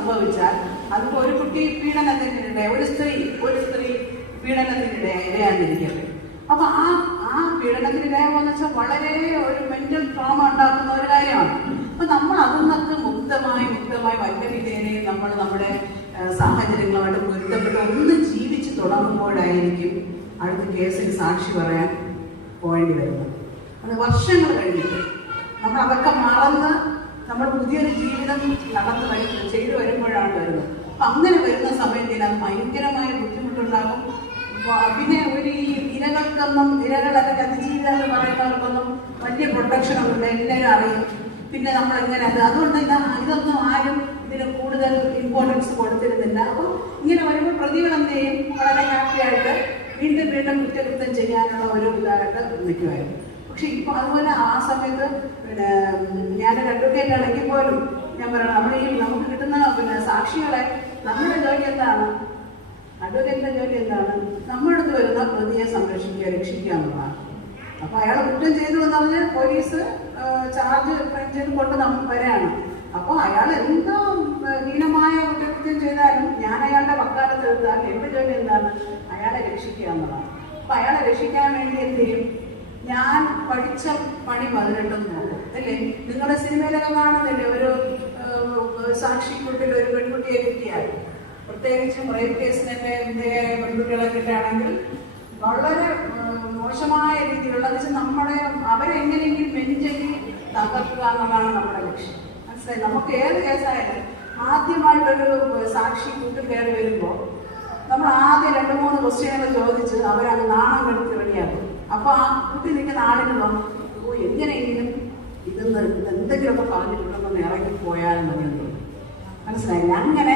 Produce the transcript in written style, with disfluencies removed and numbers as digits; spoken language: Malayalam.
സംഭവിച്ചാൽ, അതിപ്പോ ഒരു കുട്ടി പീഡനത്തിനിടെ, ഒരു സ്ത്രീ പീഡനത്തിനിടെ ഇരയാന്നിരിക്കട്ടെ, അപ്പൊ ആ പീഡനത്തിനിടയാകുമെന്ന് വെച്ചാൽ വളരെ ഒരു മെന്റൽ ട്രോമ ഉണ്ടാക്കുന്ന ഒരു കാര്യമാണ്. അപ്പൊ നമ്മൾ അതിൽ നിന്നൊക്കെ മുക്തമായി വല്ലവിധേനയും നമ്മൾ നമ്മുടെ സാഹചര്യങ്ങളുമായിട്ട് പൊരുത്തപ്പെട്ട് ഒന്ന് ജീവിച്ച് തുടങ്ങുമ്പോഴായിരിക്കും അടുത്ത കേസിൽ സാക്ഷി പറയാൻ പോകേണ്ടി വരുന്നത്. അത് വർഷങ്ങൾ കഴിഞ്ഞിട്ട് നമ്മൾ അതൊക്കെ മറന്ന് നമ്മൾ പുതിയൊരു ജീവിതം ചെയ്തു വരുമ്പോഴാണ് വരുന്നത്. അപ്പൊ അങ്ങനെ വരുന്ന സമയത്ത് അത് ഭയങ്കരമായ ബുദ്ധിമുട്ടുണ്ടാകും. പിന്നെ ഒരു ഈ ഇരകളൊക്കെ അതിജീവിത എന്ന് പറയുന്നവർക്കൊന്നും വലിയ പ്രൊട്ടക്ഷൻ ഒന്നുമില്ല, എല്ലാവരും അറിയും. പിന്നെ നമ്മൾ എങ്ങനെ അതുകൊണ്ട് ഇതൊന്നും ആരും ഇതിന് കൂടുതൽ ഇമ്പോർട്ടൻസ് കൊടുത്തിരുന്നില്ല. അപ്പോൾ ഇങ്ങനെ വരുമ്പോൾ പ്രതികൾ എന്ത് ചെയ്യും, വളരെ ഹാപ്പി ആയിട്ട് വീണ്ടും കുറ്റകൃത്യം ചെയ്യാനുള്ള ഒരു ഇതായിട്ട് നിൽക്കുമായിരുന്നു. പക്ഷെ ഇപ്പൊ അതുപോലെ ആ സമയത്ത് പിന്നെ ഞാനൊരു അഡ്വക്കേറ്റ് ആണെങ്കിൽ പോലും ഞാൻ പറയണം, നമുക്ക് കിട്ടുന്ന സാക്ഷികളെ നമ്മുടെ ജോലി എന്താണ്, അഡ്വക്കേറ്റിന്റെ ജോലി എന്താണ്, നമ്മുടെ അടുത്ത് വരുന്ന പ്രതിയെ രക്ഷിക്കുക എന്നുള്ളതാണ്. അപ്പൊ അയാൾ കുറ്റം ചെയ്തു എന്ന് പറഞ്ഞ് പോലീസ് ചാർജ് ചെയ്ത് കൊണ്ട് വരെയാണ്. അപ്പൊ അയാൾ എന്തോ ഹീനമായ കുറ്റകൃത്യം ചെയ്താലും ഞാൻ അയാളുടെ വക്കാലത്ത് എടുത്താൽ എന്റെ ജോലി എന്താണ്, അയാളെ രക്ഷിക്കുക എന്നുള്ളതാണ്. അപ്പൊ അയാളെ രക്ഷിക്കാൻ വേണ്ടി എന്ത് ചെയ്യും, ഞാൻ പഠിച്ച പണി 18 നോക്കും അല്ലേ. നിങ്ങളുടെ സിനിമയിലൊക്കെ കാണുന്നില്ലേ, ഒരു സാക്ഷി കുട്ടിയിൽ ഒരു പെൺകുട്ടിയെ കിട്ടിയാൽ, പ്രത്യേകിച്ചും റേപ്പ് കേസിനൊക്കെ വിധേയരായ പെൺകുട്ടികളെ കിട്ടുകയാണെങ്കിൽ വളരെ മോശമായ രീതിയിലുള്ള നമ്മുടെ അവരെങ്ങനെയെങ്കിലും മെന്റലി തകർക്കുക എന്നതാണ് നമ്മുടെ ലക്ഷ്യം. മനസ്സിലായി? നമുക്ക് ഏത് കേസായാലും ആദ്യമായിട്ടൊരു സാക്ഷി കൂട്ടിൽ കയറി വരുമ്പോൾ നമ്മൾ ആദ്യം 2-3 ക്വസ്റ്റ്യനുകൾ ചോദിച്ച് അവരങ്ങ് നാണം കെടുത്ത് റെഡിയാക്കും. അപ്പൊ ആ കുട്ടി നിൽക്കുന്ന ആളുകൾ എങ്ങനെയെങ്കിലും എന്തെങ്കിലുമൊക്കെ പറഞ്ഞിട്ടുണ്ടെന്ന് ഇറങ്ങി പോയാൽ മതി. മനസ്സിലായില്ല? അങ്ങനെ